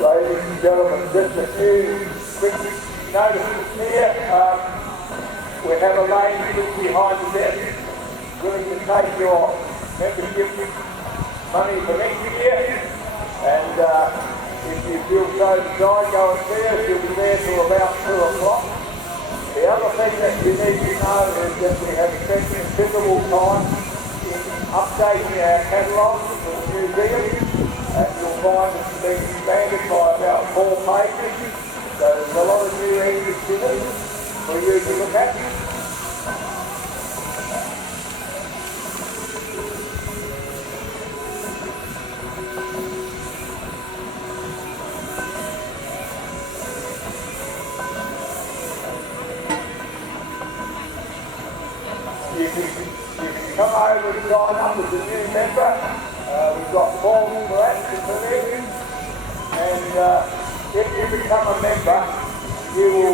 Ladies and gentlemen, just a few quick notices here. We have a lane just behind the desk willing to take your membership money for next year. And if you feel so decide, go and see us. You'll be there till about 2 o'clock. The other thing that you need to know is that we have spent considerable time in updating our catalogue for the museum. And you'll find it's been expanded by about 4 pages. So there's a lot of new extras in it for you to look at. You can come over and sign up as a new member. We've got forms for that to fill in. And if you become a member, you will